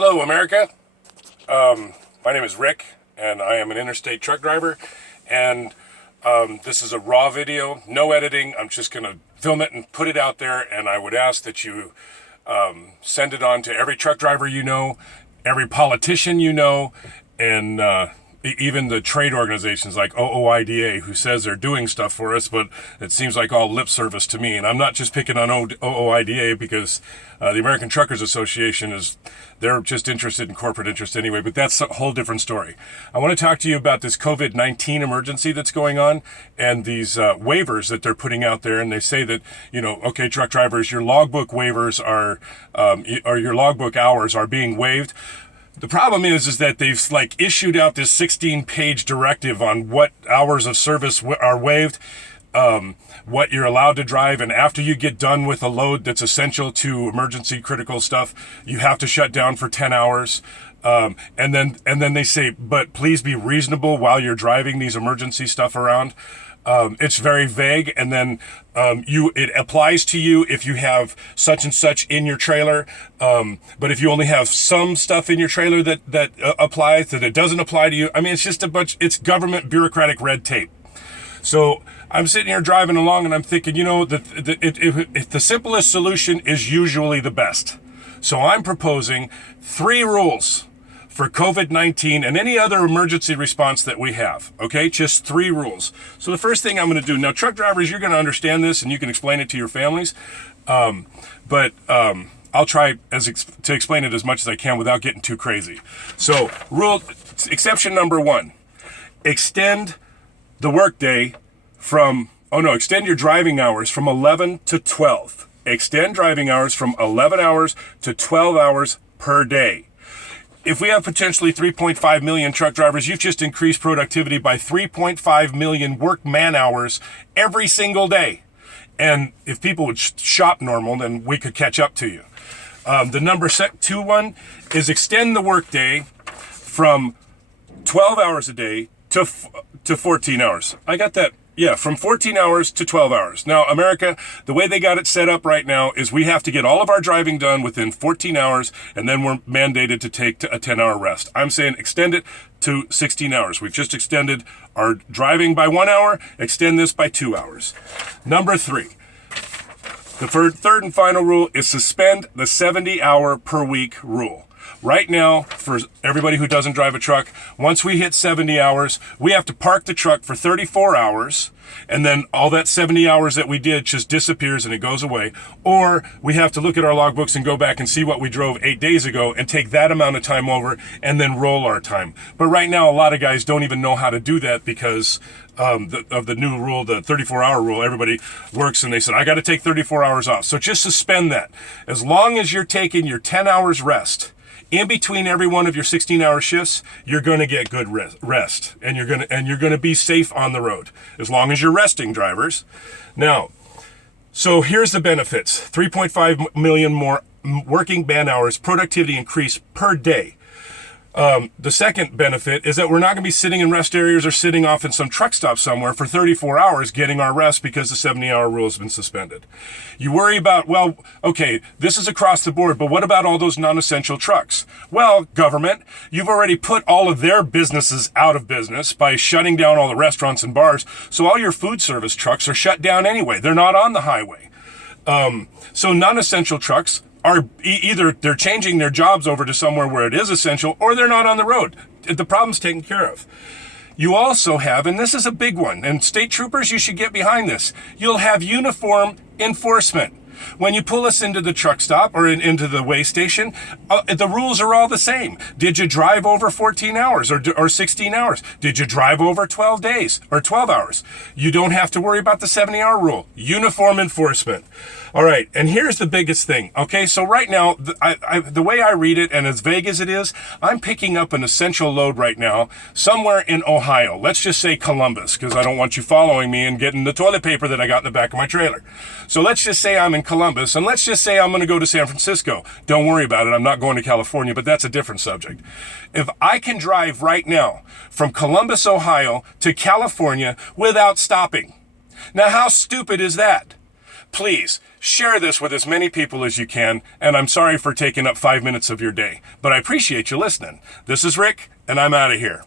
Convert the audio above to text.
Hello, America. My name is Rick, and I am an interstate truck driver. And this is a raw video, no editing. I'm just going to film it and put it out there. And I would ask that you send it on to every truck driver you know, every politician you know, and even the trade organizations like OOIDA, who says they're doing stuff for us, but it seems like all lip service to me. And I'm not just picking on OOIDA because the American Truckers Association they're just interested in corporate interest anyway, but that's a whole different story. I want to talk to you about this COVID-19 emergency that's going on and these waivers that they're putting out there. And they say that, okay, truck drivers, your logbook waivers or your logbook hours are being waived. The problem is that they've issued out this 16-page directive on what hours of service are waived, what you're allowed to drive, and after you get done with a load that's essential to emergency critical stuff, you have to shut down for 10 hours. And then they say, but please be reasonable while you're driving these emergency stuff around. It's very vague, and then it applies to you if you have such and such in your trailer. But if you only have some stuff in your trailer that applies, that it doesn't apply to you. I mean, it's just it's government bureaucratic red tape. So I'm sitting here driving along, and I'm thinking, if the simplest solution is usually the best. So I'm proposing 3 rules for COVID-19 and any other emergency response that we have, okay? Just 3 rules. So the first thing I'm going to do, now truck drivers, you're going to understand this and you can explain it to your families, but I'll try to explain it as much as I can without getting too crazy. So exception number 1, extend the workday extend your driving hours from 11 to 12. Extend driving hours from 11 hours to 12 hours per day. If we have potentially 3.5 million truck drivers, you've just increased productivity by 3.5 million work man hours every single day. And if people would shop normal, then we could catch up to you. The number 2 one is extend the workday from 12 hours a day to 14 hours. I got that. Yeah, from 14 hours to 12 hours. Now, America, the way they got it set up right now is we have to get all of our driving done within 14 hours, and then we're mandated to take a 10-hour rest. I'm saying extend it to 16 hours. We've just extended our driving by 1 hour, extend this by 2 hours. Number 3, the third and final rule is suspend the 70-hour per week rule. Right now, for everybody who doesn't drive a truck, once we hit 70 hours, we have to park the truck for 34 hours, and then all that 70 hours that we did just disappears and it goes away. Or we have to look at our logbooks and go back and see what we drove 8 days ago and take that amount of time over and then roll our time. But right now, a lot of guys don't even know how to do that because of the new rule, the 34-hour rule. Everybody works and they said, I got to take 34 hours off. So just suspend that. As long as you're taking your 10 hours rest, in between every one of your 16-hour shifts, you're going to get good rest, and you're going to be safe on the road as long as you're resting, drivers. Now, so here's the benefits: 3.5 million more working man hours, productivity increase per day. The second benefit is that we're not going to be sitting in rest areas or sitting off in some truck stop somewhere for 34 hours getting our rest because the 70-hour rule has been suspended. You worry about, okay, this is across the board, but what about all those non-essential trucks? Well, government, you've already put all of their businesses out of business by shutting down all the restaurants and bars, so all your food service trucks are shut down anyway. They're not on the highway. So non-essential trucks are either they're changing their jobs over to somewhere where it is essential, or they're not on the road. The problem's taken care of. You also have, and this is a big one, and state troopers, you should get behind this. You'll have uniform enforcement. When you pull us into the truck stop or into the weigh station, the rules are all the same. Did you drive over 14 hours or 16 hours? Did you drive over 12 days or 12 hours? You don't have to worry about the 70-hour rule. Uniform enforcement. All right, and here's the biggest thing, okay? So right now, the way I read it, and as vague as it is, I'm picking up an essential load right now somewhere in Ohio. Let's just say Columbus, because I don't want you following me and getting the toilet paper that I got in the back of my trailer. So let's just say I'm in Columbus, and let's just say I'm going to go to San Francisco. Don't worry about it. I'm not going to California, but that's a different subject. If I can drive right now from Columbus, Ohio to California without stopping, now how stupid is that? Please share this with as many people as you can, and I'm sorry for taking up 5 minutes of your day, but I appreciate you listening. This is Rick, and I'm out of here.